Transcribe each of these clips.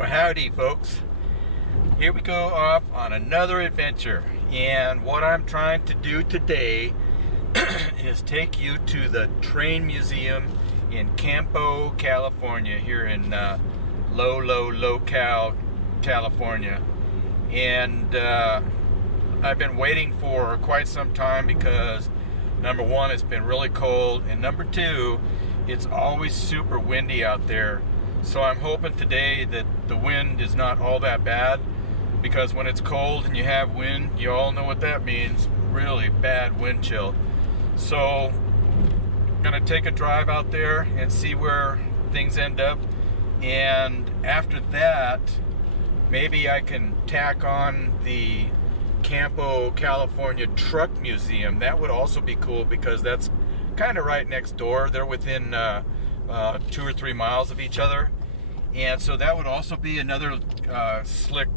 Well, howdy folks. Here we go off on another adventure, and what I'm trying to do today is take you to the train museum in Campo, California, here in low-cal California. And I've been waiting for quite some time because number one, it's been really cold, and number two, it's always super windy out there. So I'm hoping today that the wind is not all that bad, because when it's cold and you have wind, you all know what that means, really bad wind chill. So I'm gonna take a drive out there and see where things end up, and after that maybe I can tack on the Campo, California Truck Museum. That would also be cool because that's kind of right next door. They're within 2 or 3 miles of each other, and so that would also be another slick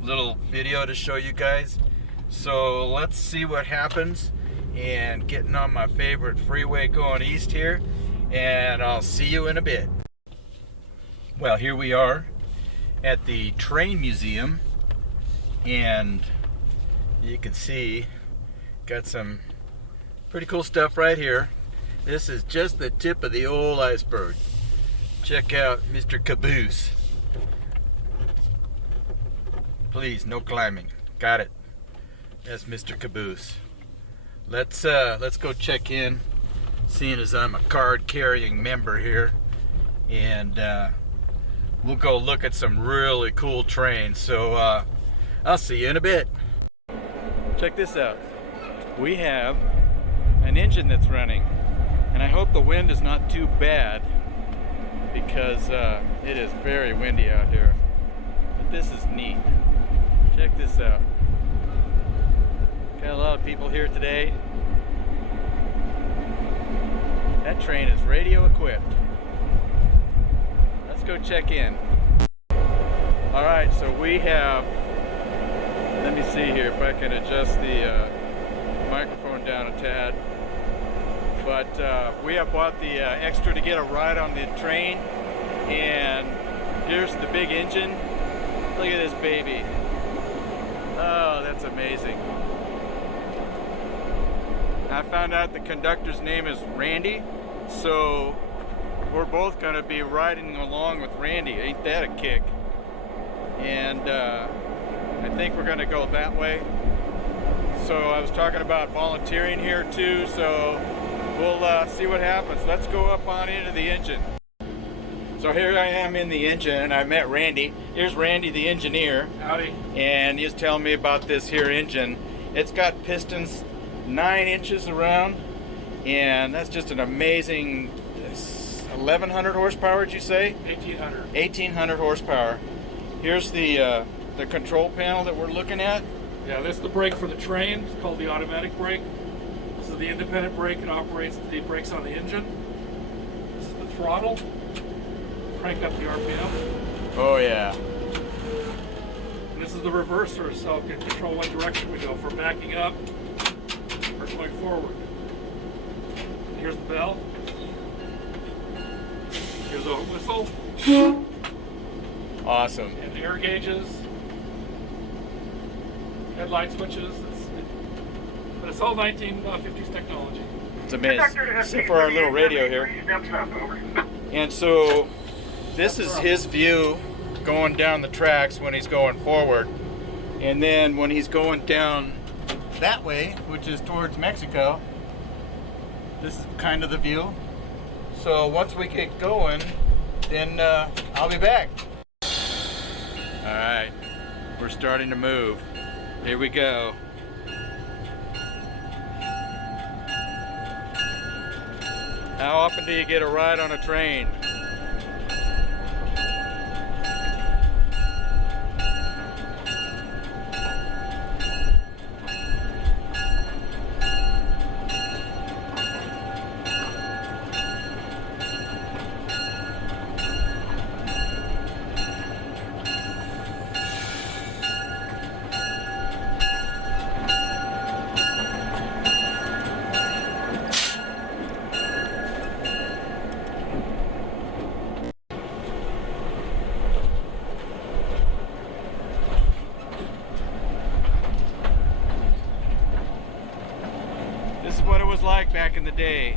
little video to show you guys. So let's see what happens, and getting on my favorite freeway going east here, and I'll see you in a bit. Well, here we are at the train museum, and you can see got some pretty cool stuff right here. This is just the tip of the old iceberg. Check out Mr. Caboose. Please, no climbing. Got it. That's Mr. Caboose. Let's go check in, seeing as I'm a card-carrying member here, and we'll go look at some really cool trains. So I'll see you in a bit. Check this out. We have an engine that's running, and I hope the wind is not too bad because it is very windy out here. But this is neat. Check this out. Got a lot of people here today. That train is radio equipped. Let's go check in. Alright, so we have, let me see here if I can adjust the microphone down a tad. But we have bought the extra to get a ride on the train, and here's the big engine. Look at this baby. Oh, that's amazing. I found out the conductor's name is Randy, so we're both going to be riding along with Randy. Ain't that a kick? And I think we're going to go that way. So I was talking about volunteering here too, so we'll see what happens. Let's go up on into the engine. So here I am in the engine, and I met Randy. Here's Randy, the engineer. Howdy. And he's telling me about this here engine. It's got pistons 9 inches around, and that's just an amazing 1,100 horsepower, did you say? 1,800. 1,800 horsepower. Here's the control panel that we're looking at. Yeah, this is the brake for the train. It's called the automatic brake. This is the independent brake. It operates the brakes on the engine. This is the throttle. Crank up the RPM. Oh yeah. And this is the reverser, so it can control what direction we go, for backing up or going forward. And here's the bell. Here's a whistle. Awesome. And the air gauges. Headlight switches. But it's all 1950s technology. It's amazing. Except for our little radio here. And so this is his view going down the tracks when he's going forward. And then when he's going down that way, which is towards Mexico, this is kind of the view. So once we get going, then I'll be back. Alright, we're starting to move. Here we go. How often do you get a ride on a train? back in the day.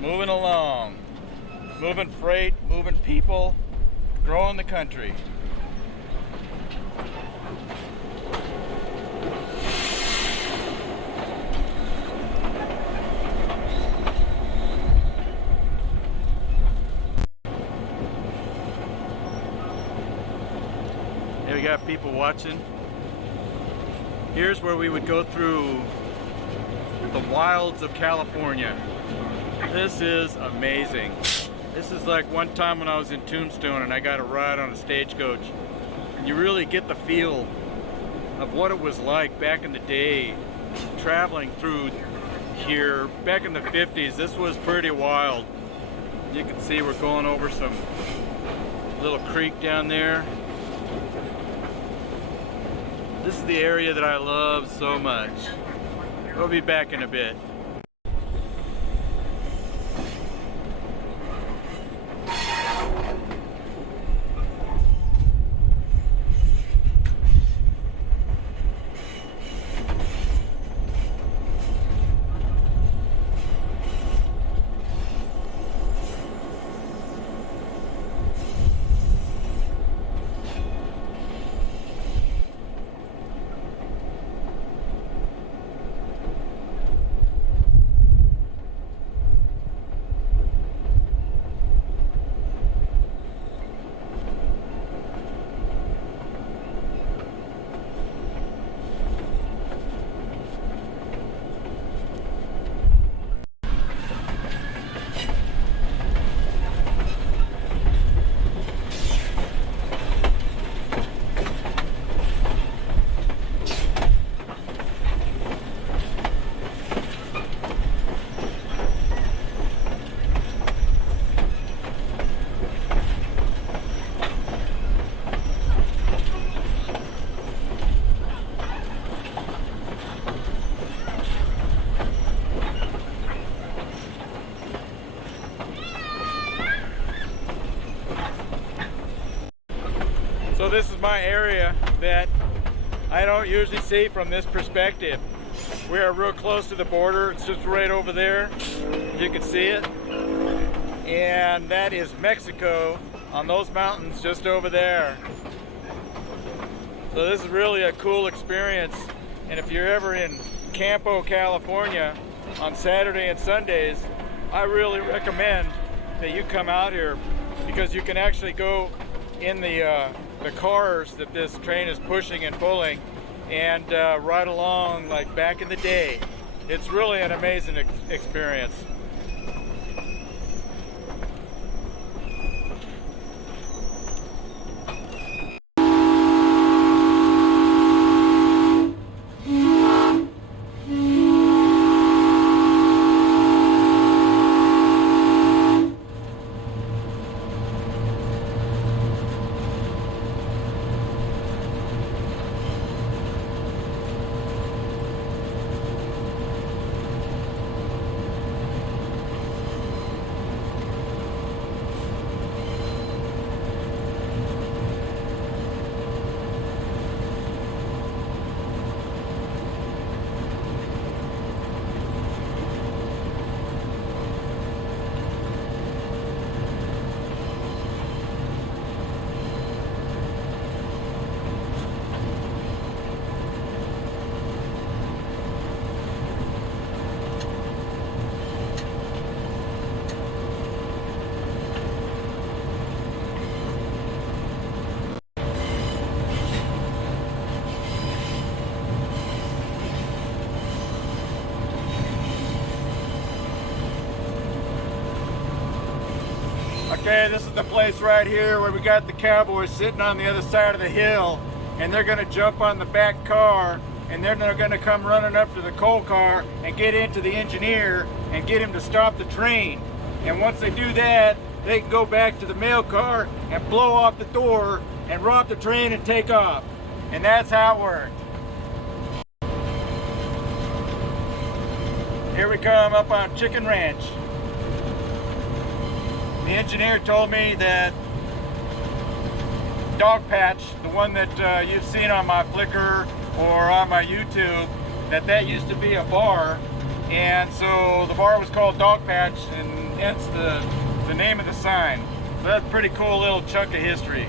Moving along, moving freight, moving people, growing the country. Here we got people watching. Here's where we would go through the wilds of California. This is amazing. This is like one time when I was in Tombstone and I got a ride on a stagecoach. And you really get the feel of what it was like back in the day, traveling through here. Back in the 50s, this was pretty wild. You can see we're going over some little creek down there. This is the area that I love so much. We'll be back in a bit. So this is my area that I don't usually see from this perspective. We are real close to the border. It's just right over there. You can see it. And that is Mexico on those mountains just over there. So this is really a cool experience. And if you're ever in Campo, California on Saturday and Sundays, I really recommend that you come out here because you can actually go in the cars that this train is pushing and pulling and ride along like back in the day. It's really an amazing experience. Okay, this is the place right here where we got the cowboys sitting on the other side of the hill, and they're gonna jump on the back car, and then they're gonna come running up to the coal car and get into the engineer and get him to stop the train. And once they do that, they can go back to the mail car and blow off the door and rob the train and take off. And that's how it worked. Here we come up on Chicken Ranch. The engineer told me that dog patch, the one that you've seen on my Flickr or on my YouTube, that used to be a bar, and so the bar was called Dog Patch, and hence the name of the sign. So that's a pretty cool little chunk of history.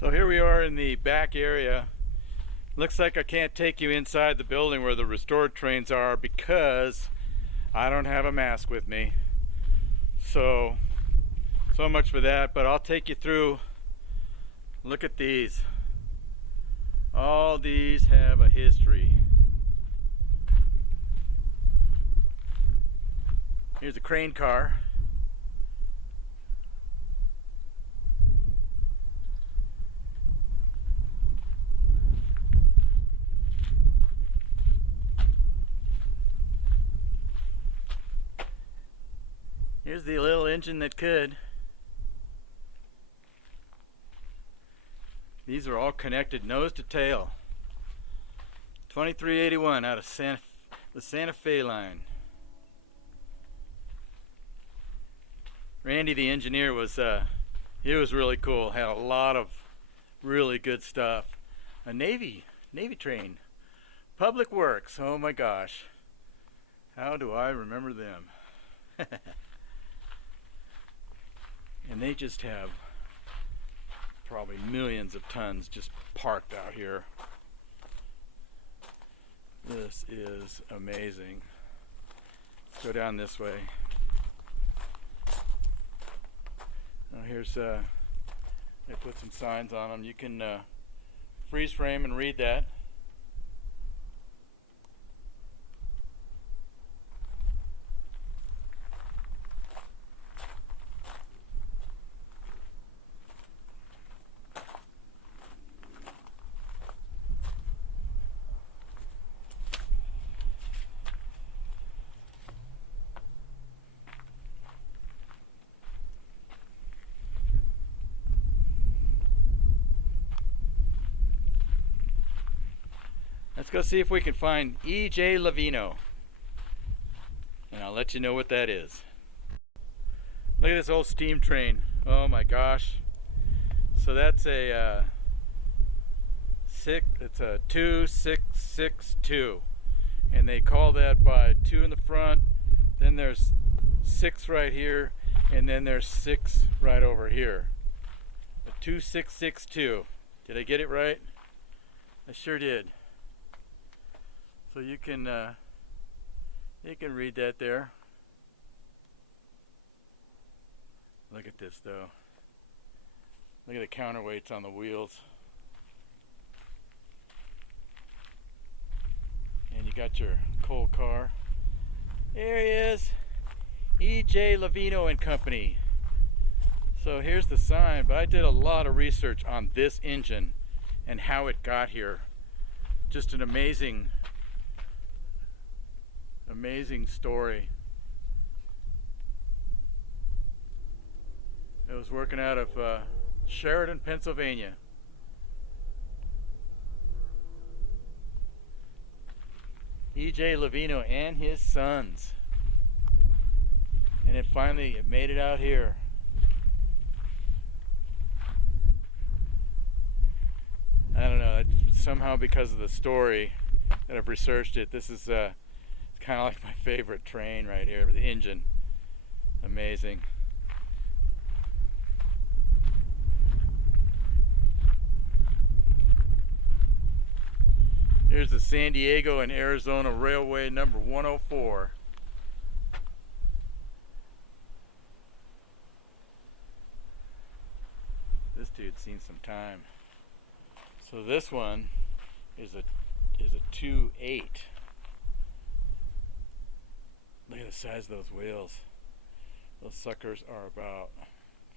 So here we are in the back area. Looks like I can't take you inside the building where the restored trains are because I don't have a mask with me. So much for that, but I'll take you through. Look at these. All these have a history. Here's a crane car. Here's the little engine that could. These are all connected nose to tail. 2381 out of the Santa Fe line. Randy, the engineer, he was really cool. Had a lot of really good stuff. A Navy train. Public Works. Oh my gosh. How do I remember them? And they just have probably millions of tons just parked out here. This is amazing. Let's go down this way. Here's they put some signs on them. You can freeze frame and read that. Let's go see if we can find E.J. Lavino. And I'll let you know what that is. Look at this old steam train. Oh my gosh. So that's a It's a 2662, and they call that by 2 in the front. Then there's 6 right here, and then there's 6 right over here. A 2662. Did I get it right? I sure did. So you can read that there. Look at this though. Look at the counterweights on the wheels. And you got your coal car. There he is. E.J. Lavino and Company. So here's the sign, but I did a lot of research on this engine and how it got here. Just an amazing story. It was working out of Sheridan, Pennsylvania. E.J. Lavino and his sons. And it finally made it out here. I don't know, somehow because of the story that I've researched it, this is kind of like my favorite train right here, the engine. Amazing. Here's the San Diego and Arizona Railway number 104. This dude's seen some time. So this one is a 2.8. Look at the size of those wheels. Those suckers are about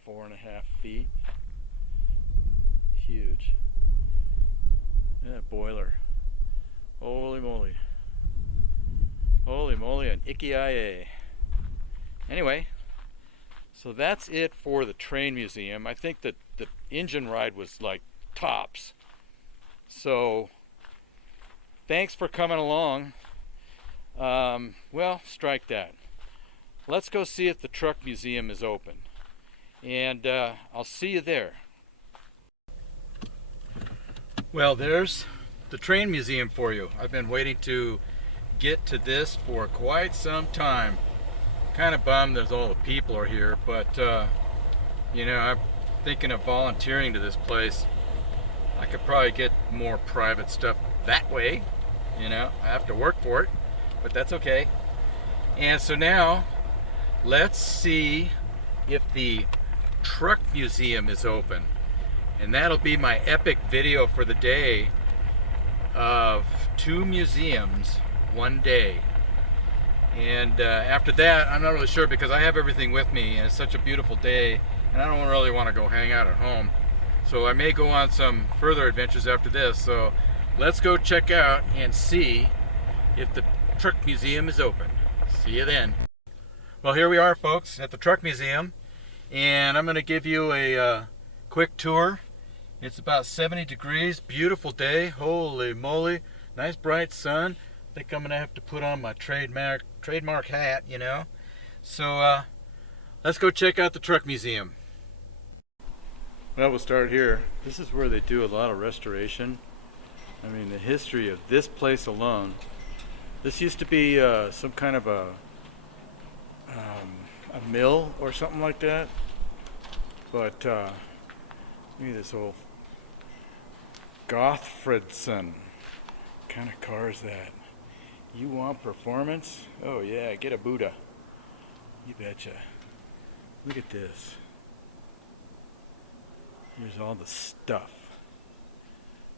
4.5 feet. Huge. Look at that boiler. Holy moly. Holy moly, an icky-IA. Anyway, so that's it for the train museum. I think that the engine ride was like tops. So, thanks for coming along. Well, strike that. Let's go see if the truck museum is open. And I'll see you there. Well, there's the train museum for you. I've been waiting to get to this for quite some time. Kind of bummed that all the people are here, but you know, I'm thinking of volunteering to this place. I could probably get more private stuff that way. You know, I have to work for it, but that's okay. And so now, let's see if the truck museum is open. And that'll be my epic video for the day of 2 museums one day. And after that, I'm not really sure because I have everything with me and it's such a beautiful day and I don't really want to go hang out at home. So I may go on some further adventures after this. So let's go check out and see if the truck museum is open. See you then. Well, here we are, folks, at the truck museum, and I'm going to give you a quick tour. It's about 70 degrees, beautiful day. Holy moly, nice bright sun. I think I'm going to have to put on my trademark hat, you know. So let's go check out the truck museum. Well, we'll start here. This is where they do a lot of restoration. I mean, the history of this place alone. This used to be some kind of a mill or something like that. But look at this old Gothfredson. What kind of car is that? You want performance? Oh yeah, get a Buddha. You betcha. Look at this. Here's all the stuff.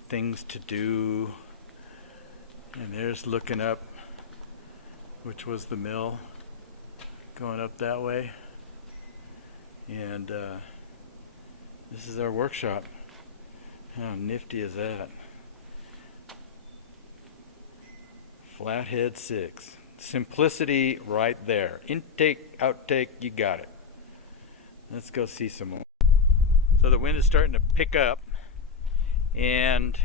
Things to do. And there's looking up, which was the mill. Going up that way. And this is our workshop. How nifty is that? Flathead 6. Simplicity right there. Intake, outtake, you got it. Let's go see some more. So the wind is starting to pick up, and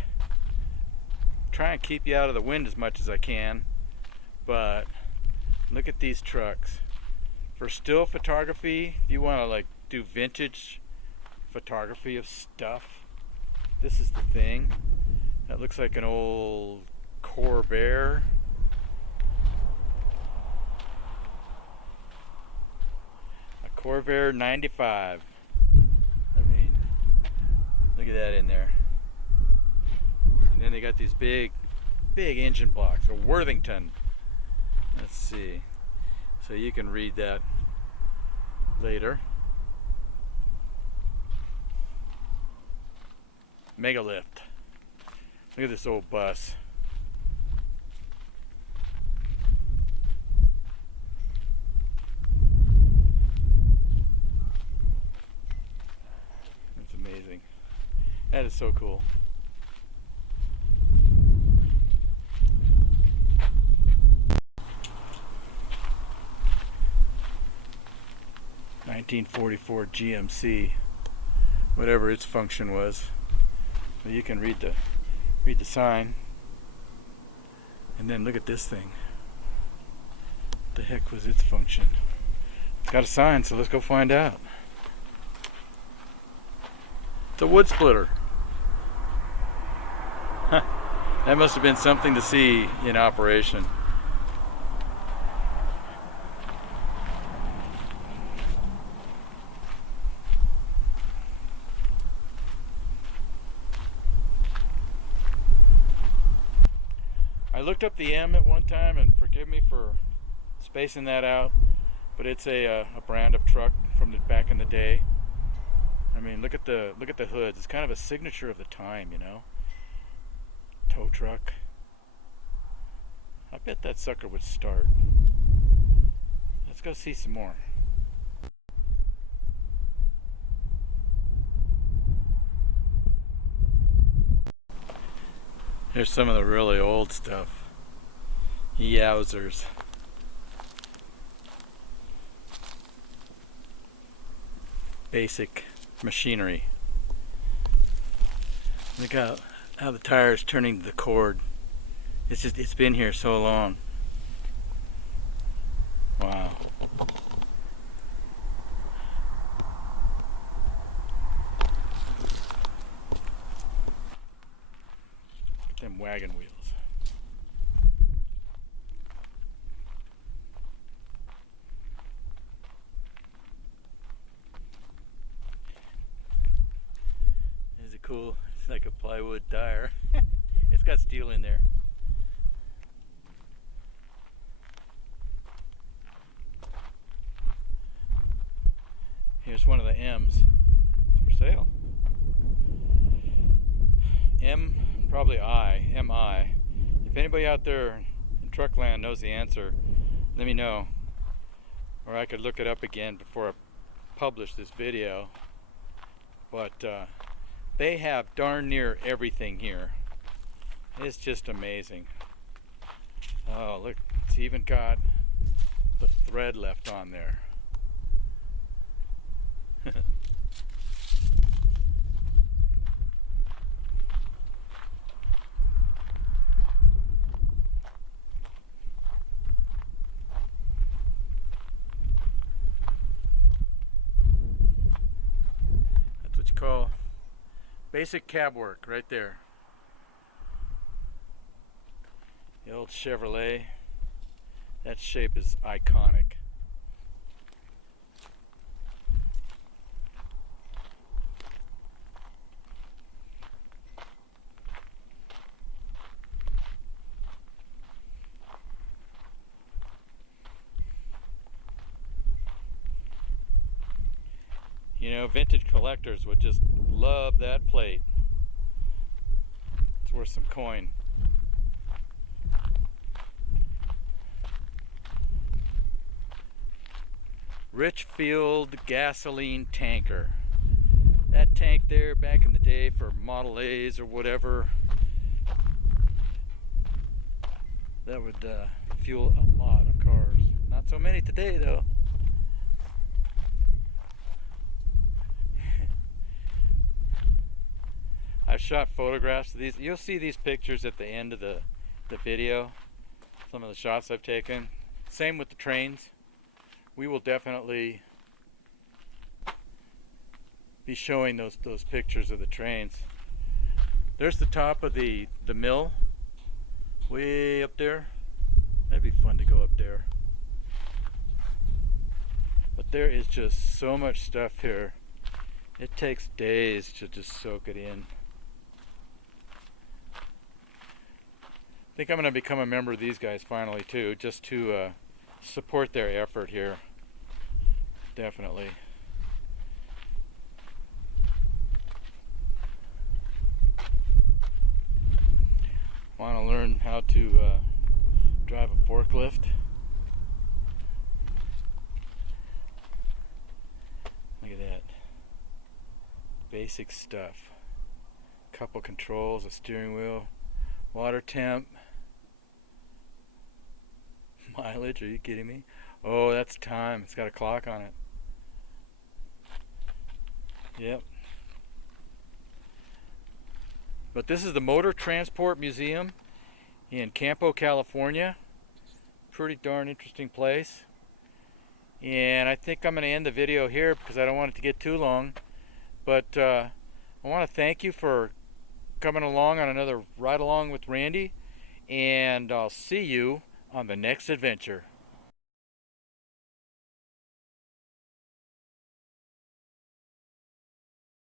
try and keep you out of the wind as much as I can, but look at these trucks. For still photography, if you want to like do vintage photography of stuff, this is the thing. That looks like an old Corvair. A Corvair 95. I mean, look at that in there. And then they got these big engine blocks, a Worthington. Let's see. So you can read that later. Megalift. Look at this old bus. That's amazing. That is so cool. (1944) GMC, whatever its function was. But you can read the sign, and then look at this thing. What the heck was its function? It's got a sign, so let's go find out. It's a wood splitter. Huh. That must have been something to see in operation. I looked up the M at one time, and forgive me for spacing that out, but it's a brand of truck from back in the day. I mean, look at the hoods. It's kind of a signature of the time, you know. Tow truck. I bet that sucker would start. Let's go see some more. Here's some of the really old stuff. Yowzers. Basic machinery. Look how the tire is turning to the cord. It's been here so long. Wow. Them wagon wheels. Is it cool? It's like a plywood tire. It's got steel in there. Here's one of the M's. It's for sale. M, probably I, MI. If anybody out there in Truckland knows the answer, let me know. Or I could look it up again before I publish this video. But they have darn near everything here. It's just amazing. Oh, look, it's even got the thread left on there. That's what you call basic cab work right there. The old Chevrolet. That shape is iconic. You know, vintage collectors would just love that plate. It's worth some coin. Richfield gasoline tanker. That tank there back in the day for Model A's or whatever, that would fuel a lot of cars. Not so many today though. I've shot photographs of these. You'll see these pictures at the end of the video. Some of the shots I've taken. Same with the trains. We will definitely be showing those pictures of the trains. There's the top of the mill, way up there. That'd be fun to go up there. But there is just so much stuff here. It takes days to just soak it in. I think I'm going to become a member of these guys finally too, just to support their effort here. Definitely. Want to learn how to drive a forklift. Look at that. Basic stuff. Couple controls, a steering wheel, water temp, mileage, are you kidding me? Oh, that's time. It's got a clock on it. Yep. But this is the Motor Transport Museum in Campo, California. Pretty darn interesting place. And I think I'm going to end the video here because I don't want it to get too long. But I want to thank you for coming along on another ride along with Randy. And I'll see you on the next adventure.